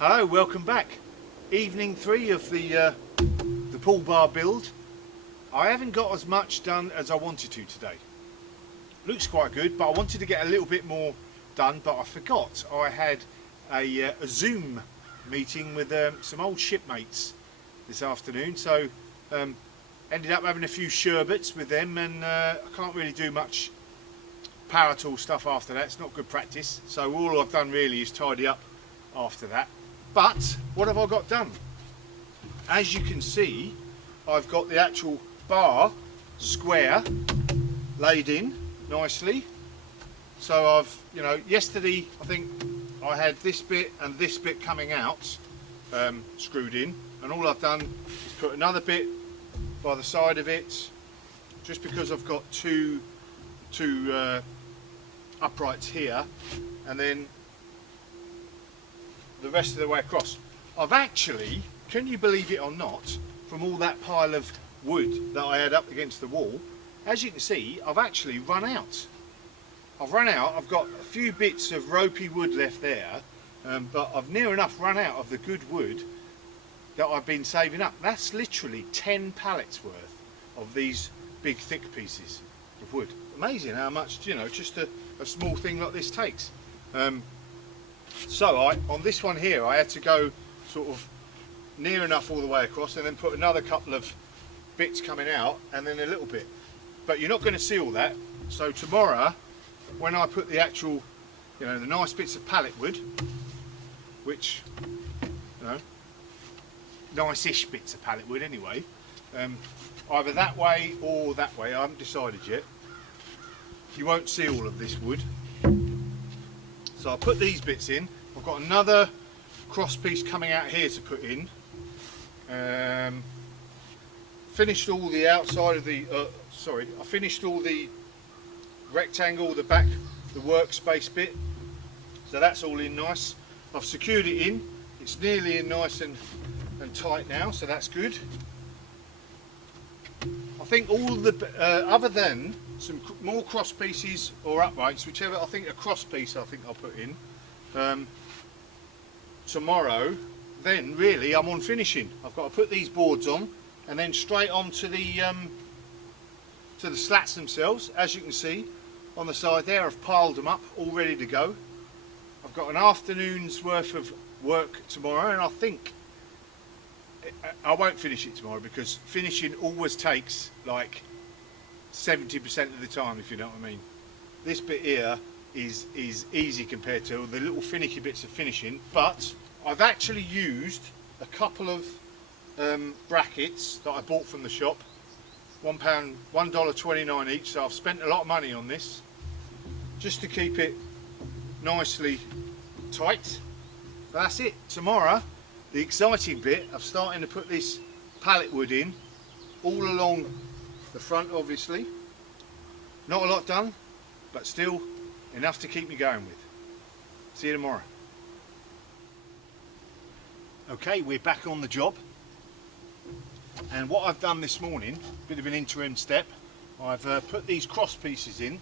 Hello, welcome back. Evening 3 of the pull bar build. I haven't got as much done as I wanted to today. Looks quite good, but I wanted to get a little bit more done, but I forgot I had a Zoom meeting with some old shipmates this afternoon, so ended up having a few sherbets with them, and I can't really do much power tool stuff after that. It's not good practice, so all I've done really is tidy up after that. But what have I got done? As you can see, I've got the actual bar square laid in nicely. So I've, yesterday I think I had this bit and this bit coming out screwed in, and all I've done is put another bit by the side of it, just because I've got two uprights here, and then the rest of the way across. I've actually, can you believe it or not, from all that pile of wood that I had up against the wall, as you can see, I've actually run out. I've got a few bits of ropey wood left there, but I've near enough run out of the good wood that I've been saving up. That's literally 10 pallets worth of these big thick pieces of wood. Amazing how much, just a small thing like this takes. So on this one here, I had to go sort of near enough all the way across, and then put another couple of bits coming out, and then a little bit. But you're not going to see all that. So tomorrow, when I put the actual, the nice bits of pallet wood, which, nice-ish bits of pallet wood anyway, either that way or that way, I haven't decided yet. You won't see all of this wood. So I'll put these bits in. I've got another cross piece coming out here to put in. Finished all the outside of the, I finished all the rectangle, the back, the workspace bit. So that's all in nice. I've secured it in. It's nearly in nice and tight now, so that's good. I think all the, other than some more cross pieces or uprights, whichever, I think a cross piece I'll put in tomorrow, then really I'm on finishing. I've got to put these boards on and then straight on to the slats themselves. As you can see on the side there, I've piled them up all ready to go. I've got an afternoon's worth of work tomorrow, and I think I won't finish it tomorrow, because finishing always takes like 70% of the time, if you know what I mean. This bit here is easy compared to the little finicky bits of finishing, but I've actually used a couple of brackets that I bought from the shop. $1.29 each, so I've spent a lot of money on this just to keep it nicely tight. But that's it. Tomorrow, the exciting bit of starting to put this pallet wood in all along the front, obviously. Not a lot done, but still enough to keep me going with. See you tomorrow. Okay, we're back on the job. And what I've done this morning, a bit of an interim step, I've put these cross pieces in,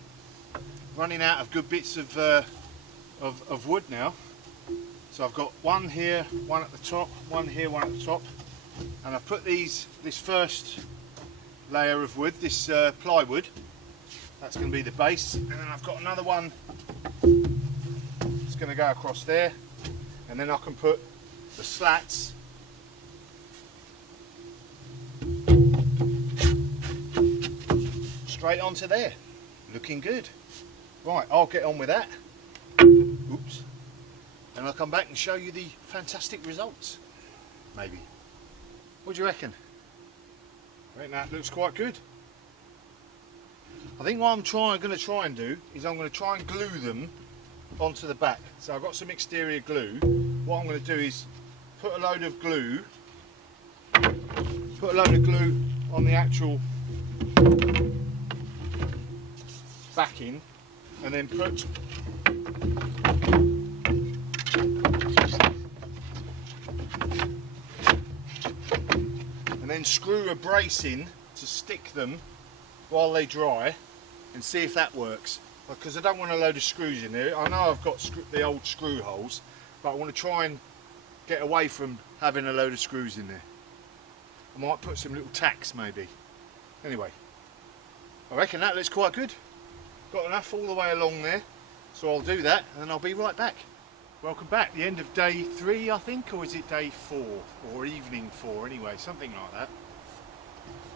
running out of good bits of wood now. So I've got one here, one at the top, one here, one at the top, and I've put this first layer of wood, this plywood, that's going to be the base, and then I've got another one that's going to go across there, and then I can put the slats straight onto there. Looking good. Right, I'll get on with that. Oops. And I'll come back and show you the fantastic results. Maybe. What do you reckon? I think that looks quite good. I think what I'm going to try and do is I'm going to try and glue them onto the back. So I've got some exterior glue. What I'm going to do is put a load of glue on the actual backing, and then put screw a brace in to stick them while they dry, and see if that works. because I don't want a load of screws in there. I know I've got the old screw holes, but I want to try and get away from having a load of screws in there. I might put some little tacks maybe. Anyway, I reckon that looks quite good. Got enough all the way along there, so I'll do that and then I'll be right back. Welcome back. The end of day 3, I think, or is it day 4 or evening 4 anyway, something like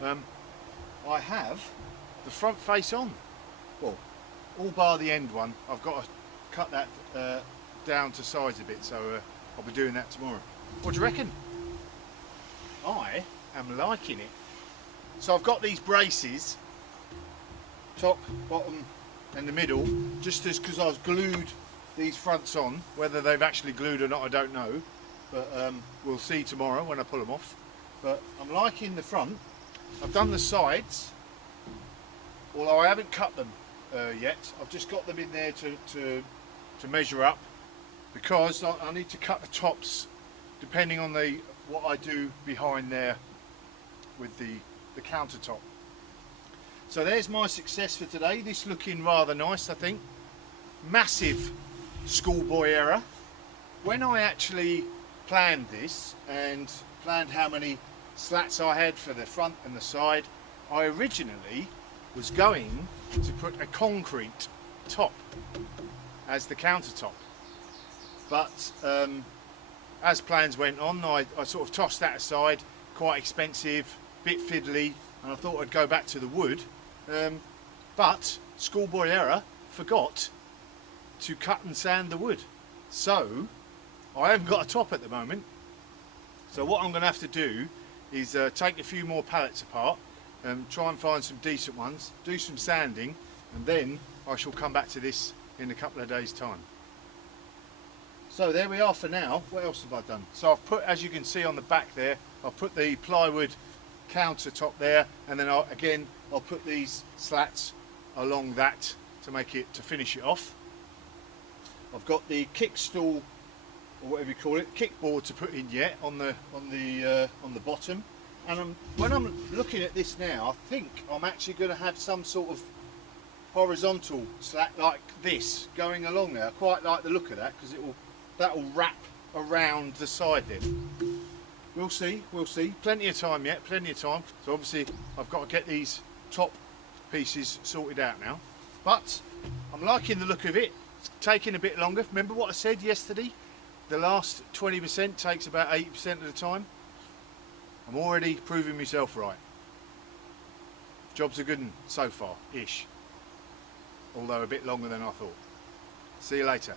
that. I have the front face on. Well, all bar the end one. I've got to cut that down to size a bit, so I'll be doing that tomorrow. What do you reckon? I am liking it. So I've got these braces, top, bottom and the middle, just as because I've glued these fronts on. Whether they've actually glued or not I don't know, but we'll see tomorrow when I pull them off. But I'm liking the front. I've done the sides, although I haven't cut them yet. I've just got them in there to measure up, because I need to cut the tops depending on what I do behind there with the countertop. So there's my success for today. This looking rather nice, I think. Massive schoolboy error. When I actually planned this and planned how many slats I had for the front and the side, I originally was going to put a concrete top as the countertop, but as plans went on, I sort of tossed that aside. Quite expensive, bit fiddly, and I thought I'd go back to the wood, but schoolboy error, forgot to cut and sand the wood, so I haven't got a top at the moment. So what I'm going to have to do is take a few more pallets apart and try and find some decent ones, do some sanding, and then I shall come back to this in a couple of days' time. So there we are for now. What else have I done? So I've put, as you can see on the back there, I've put the plywood countertop there, and then I'll put these slats along that to finish it off. I've got the kickstool, or whatever you call it, kickboard to put in yet on the bottom. And when I'm looking at this now, I think I'm actually going to have some sort of horizontal slat like this going along there. I quite like the look of that, because that will wrap around the side then. We'll see, plenty of time yet, plenty of time. So obviously I've got to get these top pieces sorted out now, but I'm liking the look of it. It's taking a bit longer. Remember what I said yesterday, the last 20% takes about 80% of the time. I'm already proving myself right. Job's a good one so far ish, although a bit longer than I thought. See you later.